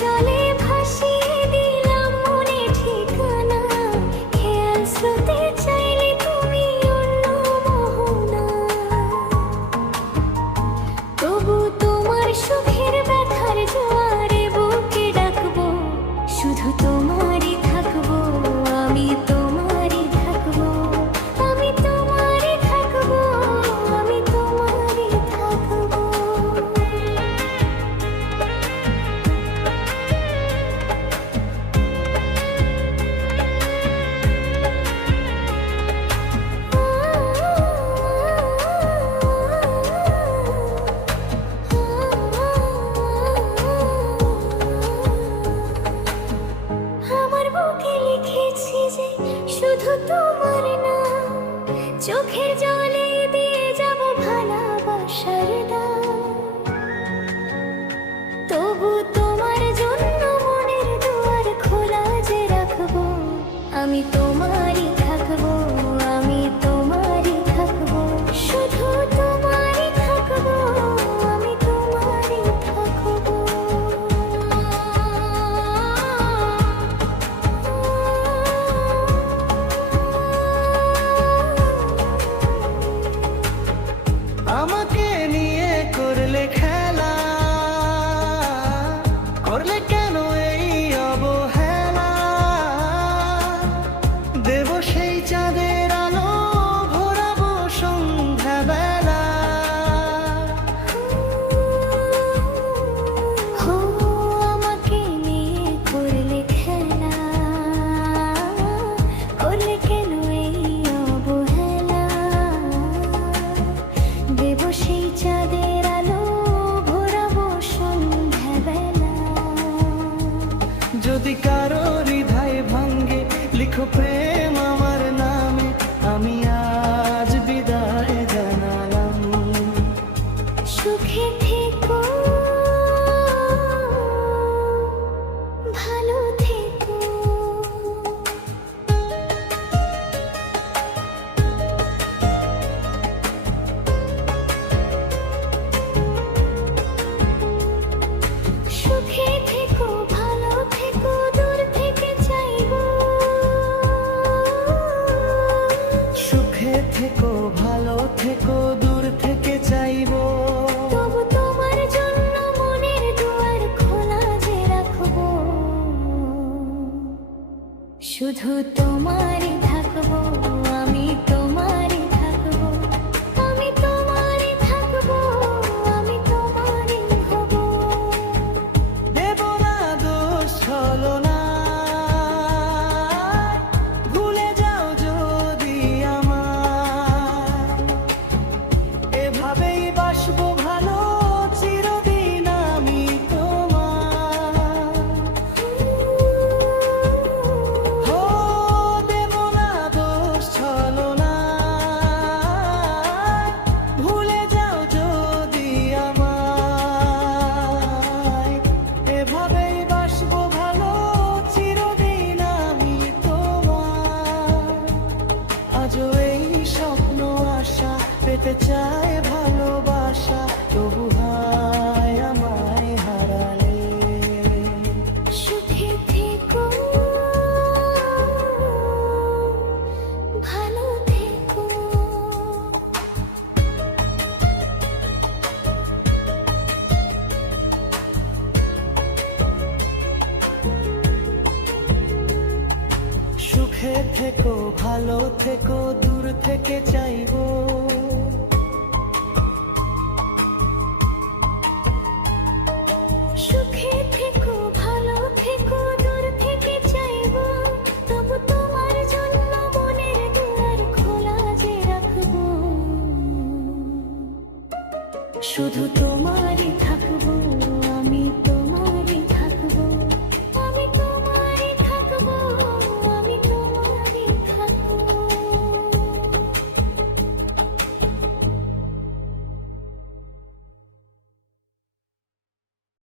জলে ভাসিয়ে দিলাম মনে ঠিকানা, খেয়াল স্রোতে চাইলে তুমি অন্য মোহনা। তবু তোমার সুখের ব্যথার জোয়ারে বুকে ডাকবো, শুধু তোমারই থাকবো, আমি তোমারই থাকবো, আমি তোমারই থাকবো, আমি তোমারই থাকবো। আমার বুকে লিখেছি যে শুধু তোমার নাম, চোখের জলে দিয়ে যাব ভালোবাসার দাম। তবু তোমার জন্য মনের দুয়ার খোলা যে রাখবো, আমি তোমারই থাকবো, আমি তোমারই থাকবো, শুধু তোমারই থাকবো, আমি তোমারই থাকবো। আমাকে নিয়ে করলে খেলা, করলে কেন এই অবহেলা? দেব সেই চাঁদের আলো, ভরাবো সন্ধ্যাবেলা। ও আমাকে নিয়ে করলে খেলা, করলে কেন এই অবহেলা? দেব সেই চাঁদের আলো, ভরাবো সন্ধ্যাবেলা। যদি কারো হৃদয় ভাঙ্গে, লিখো প্রেম আমার নামে, আমি আজ বিদায় জানালাম। সুখে থেকো, ভালো থেকো। সুখে থেকো, ভালো থেকো, দূর থেকে চাইবো। সুখে থেকো, ভালো থেকো, দূর থেকে চাইবো। তবু তোমার জন্য মনের দুয়ার খোলা যে রাখবো, শুধু তোমারই থাকবো, আমি তোমারই থাকবো, আমি তোমারই থাকবো, আমি তোমারই হবো। দেব না দোষ ছলনা, ভুলে যাও যদি আমায়। এভাবেই বাসবো ভালো, চিরদিন আমি তোমার। ও দেব না দোষ ছলনা, ভুলে যাও যদি আমায়। এভাবেই বাসবো ভালো, চিরদিন আমি তোমার। আজও এই স্বপ্ন আশা পেতে চায় ভালোবাসা, তবু হায় আমায় হারালে। সুখে থেকো, ভালো থেকো। সুখে থেকো, ভালো থেকো, দূর থেকে চাইবো। সুখে থেকো, ভালো থেকো, দূর থেকে চাইবো। তবু তোমার জন্য মনের দুয়ার খোলা যে রাখবো, শুধু তোমারই থাকবো।